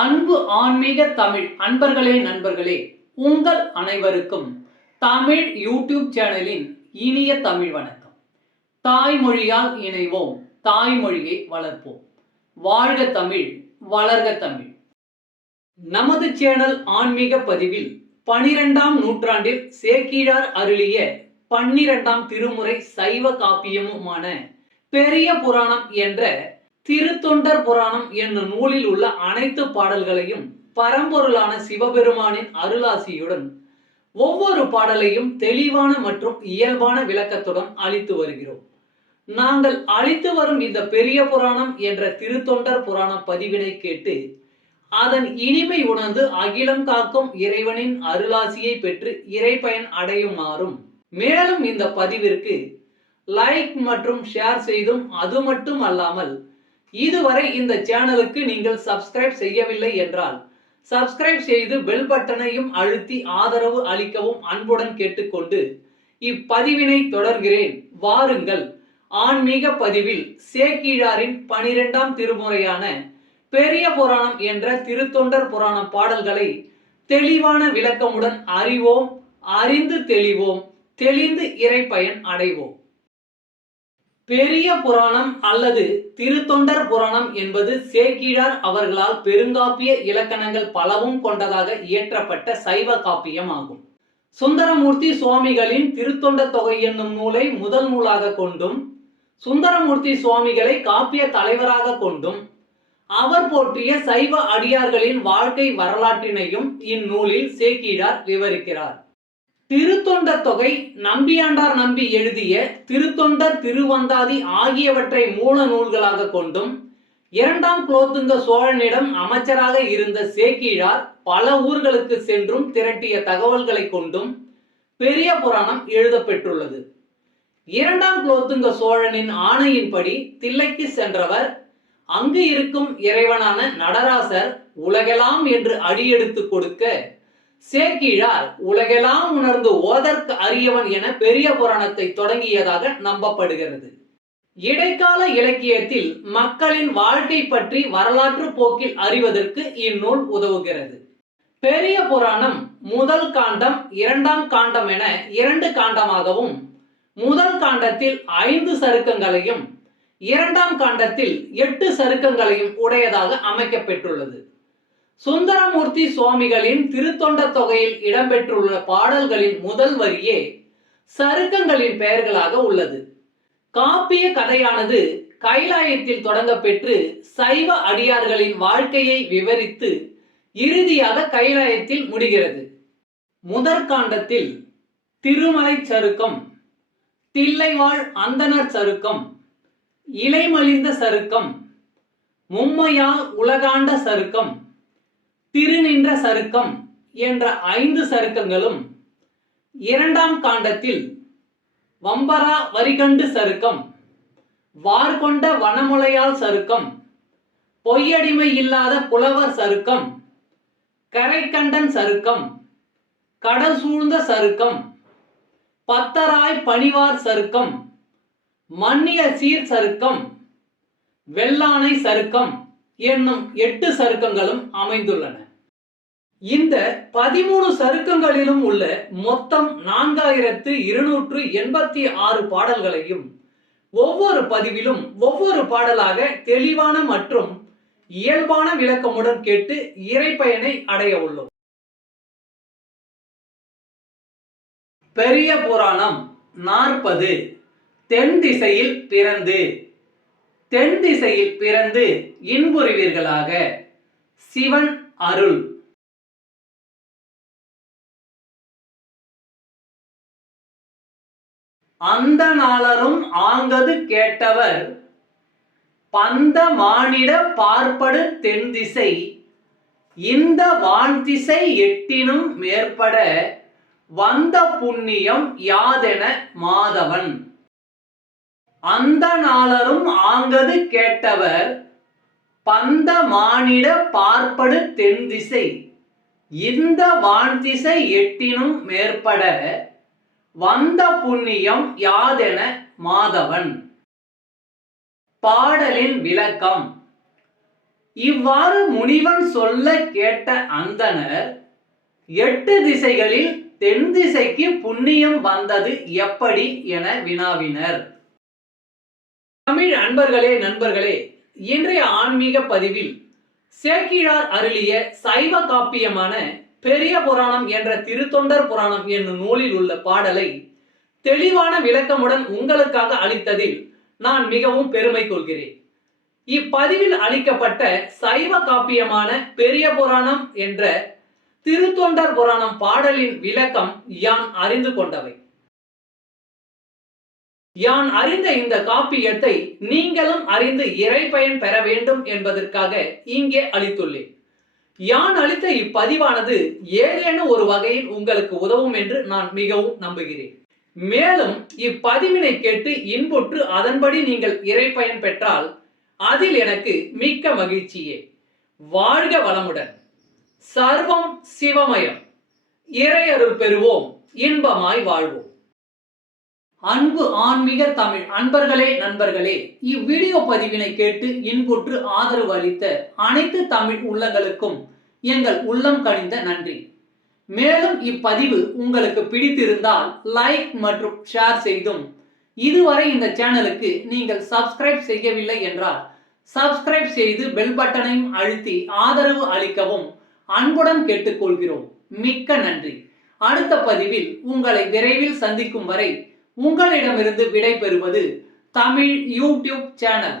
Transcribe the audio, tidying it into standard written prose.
அன்பு ஆன்மீக தமிழ் அன்பர்களே நண்பர்களே, உங்கள் அனைவருக்கும் தமிழ் யூடியூப் சேனலின் இனிய தமிழ் வணக்கம். தாய்மொழியால் இணைவோம், தாய்மொழியை வளர்ப்போம். வாழ்க தமிழ், வளர்க தமிழ். நமது சேனல் ஆன்மீக பதிவில் 12ஆம் நூற்றாண்டில் சேக்கிழார் அருளிய 12ஆம் திருமுறை சைவ காப்பியமுமான பெரிய புராணம் என்ற திருத்தொண்டர் புராணம் என்னும் நூலில் உள்ள அனைத்து பாடல்களையும் பரம்பொருளான சிவபெருமானின் அருளாசியுடன் ஒவ்வொரு பாடலையும் தெளிவான மற்றும் இயல்பான விளக்கத்துடன் அளித்து வருகிறோம். நாங்கள் அளித்து வரும் இந்த பெரிய புராணம் என்ற திருத்தொண்டர் புராண பதிவினை கேட்டு அதன் இனிமை உணர்ந்து அகிலம் காக்கும் இறைவனின் அருளாசியை பெற்று இறைப்பயன் அடையுமாறும், மேலும் இந்த பதிவிற்கு லைக் மற்றும் ஷேர் செய்தும், அது மட்டும் அல்லாமல் இதுவரை இந்த சேனலுக்கு நீங்கள் சப்ஸ்கிரைப் செய்யவில்லை என்றால் சப்ஸ்கிரைப் செய்து பெல் பட்டனையும் அழுத்தி ஆதரவு அளிக்கவும் அன்புடன் கேட்டுக்கொண்டு இப்பதிவினை தொடர்கிறேன். வாருங்கள், ஆன்மீக பதிவில் சேக்கிழாரின் 12ஆம் திருமுறையான பெரிய புராணம் என்ற திருத்தொண்டர் புராண பாடல்களை தெளிவான விளக்கமுடன் அறிவோம், அறிந்து தெளிவோம், தெளிந்து இறைப்பயன் அடைவோம். பெரிய புராணம் அல்லது திருத்தொண்டர் புராணம் என்பது சேக்கிழார் அவர்களால் பெருங்காப்பிய இலக்கணங்கள் பலவும் கொண்டதாக இயற்றப்பட்ட சைவ காப்பியம் ஆகும். சுந்தரமூர்த்தி சுவாமிகளின் திருத்தொண்ட தொகை என்னும் நூலை முதல் நூலாக கொண்டும், சுந்தரமூர்த்தி சுவாமிகளை காப்பிய தலைவராக கொண்டும், அவர் போற்றிய சைவ அடியார்களின் வாழ்க்கை வரலாற்றினையும் இந்நூலில் சேக்கிழார் விவரிக்கிறார். திருத்தொண்ட தொகை நம்பியாண்டார் நம்பி எழுதிய திருத்தொண்டர் திருவந்தாதி ஆகியவற்றை மூல நூல்களாக கொண்டும், 2ஆம் குலோத்துங்க சோழனிடம் அமைச்சராக இருந்த சேக்கிழார் பல ஊர்களுக்கு சென்றும் திரட்டிய தகவல்களை கொண்டும் பெரிய புராணம் எழுதப்பெற்றுள்ளது. 2ஆம் குலோத்துங்க சோழனின் ஆணையின்படி தில்லைக்கு சென்றவர் அங்கு இருக்கும் இறைவனான நடராசர் உலகெல்லாம் என்று அடியெடுத்து கொடுக்க, சேக்கிழார் உலகெல்லாம் உணர்ந்து ஓதற்கு அரியவன் என பெரிய புராணத்தை தொடங்கியதாக நம்பப்படுகிறது. இடைக்கால இலக்கியத்தில் மக்களின் வாழ்க்கை பற்றி வரலாற்று போக்கில் அறிவதற்கு இந்நூல் உதவுகிறது. பெரிய புராணம் முதல் காண்டம், 2ஆம் காண்டம் என 2 காண்டமாகவும், முதல் காண்டத்தில் 5 சருக்கங்களையும் 2ஆம் காண்டத்தில் 8 சருக்கங்களையும் உடையதாக அமைக்கப்பெற்றுள்ளது. சுந்தரமூர்த்தி சுவாமிகளின் திருத்தொண்ட தொகையில் இடம்பெற்றுள்ள பாடல்களின் முதல் வரியே சருக்கங்களின் பெயர்களாக உள்ளது. காப்பிய கதையானது கைலாயத்தில் தொடங்க பெற்று சைவ அடியார்களின் வாழ்க்கையை விவரித்து இறுதியாக கைலாயத்தில் முடிகிறது. முதற்காண்டத்தில் திருமலை சருக்கம், தில்லைவாழ் அந்தணர் சருக்கம், இலைமலிந்த சருக்கம், மும்மையால் உலகாண்ட சருக்கம், திருநின்ற சருக்கம் என்ற 5 சருக்கங்களும், 2ஆம் காண்டத்தில் வம்பரா வரிகண்டு சருக்கம், வார்கொண்ட வனமுலையால் சருக்கம், பொய்யடிமை இல்லாத புலவர் சருக்கம், கரைக்கண்டன் சருக்கம், கடல் சூழ்ந்த சருக்கம், பத்தராய் பணிவார் சருக்கம், மன்னிய சீர் சருக்கம், வெள்ளானை சருக்கம் என்னும் 8 சருக்கங்களும் அமைந்துள்ளன. இந்த 13 சருக்கங்களிலும் உள்ள மொத்தம் 4286 பாடல்களையும் ஒவ்வொரு பதிவிலும் ஒவ்வொரு பாடலாக தெளிவான மற்றும் இயல்பான விளக்கமுடன் கேட்டு இறைப்பயனை அடைய உள்ளோம். பெரிய புராணம் 40. தென் திசையில் பிறந்து. தென் திசையில் பிறந்து இன்புறுவீர்களாக. சிவன் அருள். அந்த நாளரும் ஆங்கது கேட்டவர் பந்த மானிட பார்ப்படு தென் திசை இந்த வான் திசை எட்டினும் மேற்பட வந்த புண்ணியம் யாதென மாதவன். அந்த நாளரும் ஆங்கது கேட்டவர் பந்த மானிட பார்ப்படு தென் திசை இந்த வான் திசை எட்டினும் மேற்பட வந்த புண்ணியம் யாதென மாதவன். பாடலின் விளக்கம். இவ்வாறு முனிவன் சொல்ல கேட்ட அந்தணர் 8 திசைகளில் தென் திசைக்கு புண்ணியம் வந்தது எப்படி என வினாவினர். தமிழ் அன்பர்களே, நண்பர்களே, இன்றைய ஆன்மீக பதிவில் சேக்கிழார் அருளிய சைவ காப்பியமான பெரிய புராணம் என்ற திருத்தொண்டர் புராணம் என்னும் நூலில் உள்ள பாடலை தெளிவான விளக்கமுடன் உங்களுக்காக அளித்ததில் நான் மிகவும் பெருமை கொள்கிறேன். இப்பதிவில் அளிக்கப்பட்ட சைவ காப்பியமான பெரிய புராணம் என்ற திருத்தொண்டர் புராணம் பாடலின் விளக்கம் யான் அறிந்து கொண்டவை. யான் அறிந்த இந்த காப்பியத்தை நீங்களும் அறிந்து இறை பயன் பெற வேண்டும் என்பதற்காக இங்கே அளித்துள்ளேன். யான் அளித்த இப்பதிவானது ஏதேனும் ஒரு வகையில் உங்களுக்கு உதவும் என்று நான் மிகவும் நம்புகிறேன். மேலும் இப்பதிவினை கேட்டு இன்புற்று அதன்படி நீங்கள் இறை பயன் பெற்றால் அதில் எனக்கு மிக்க மகிழ்ச்சியே. வாழ்க வளமுடன். சர்வம் சிவமயம். இறையருள் பெறுவோம், இன்பமாய் வாழ்வோம். அன்பு ஆன்மீக தமிழ் அன்பர்களே, நண்பர்களே, இவ்வீடியோ பதிவினை கேட்டு இன்புற்று ஆதரவு அளித்த அனைத்து தமிழ் உள்ளங்களுக்கும் எங்கள் உள்ளம் கனிந்த நன்றி. மேலும் இப்பதிவு உங்களுக்கு பிடித்திருந்தால் லைக் மற்றும் ஷேர் செய்தும், இதுவரை இந்த சேனலுக்கு நீங்கள் சப்ஸ்கிரைப் செய்யவில்லை என்றால் சப்ஸ்கிரைப் செய்து பெல் பட்டனையும் அழுத்தி ஆதரவு அளிக்கவும் அன்புடன் கேட்டுக்கொள்கிறோம். மிக்க நன்றி. அடுத்த பதிவில் உங்களை விரைவில் சந்திக்கும் வரை உங்களிடமிருந்து விடை பெறுவது தமிழ் யூடியூப் சேனல்.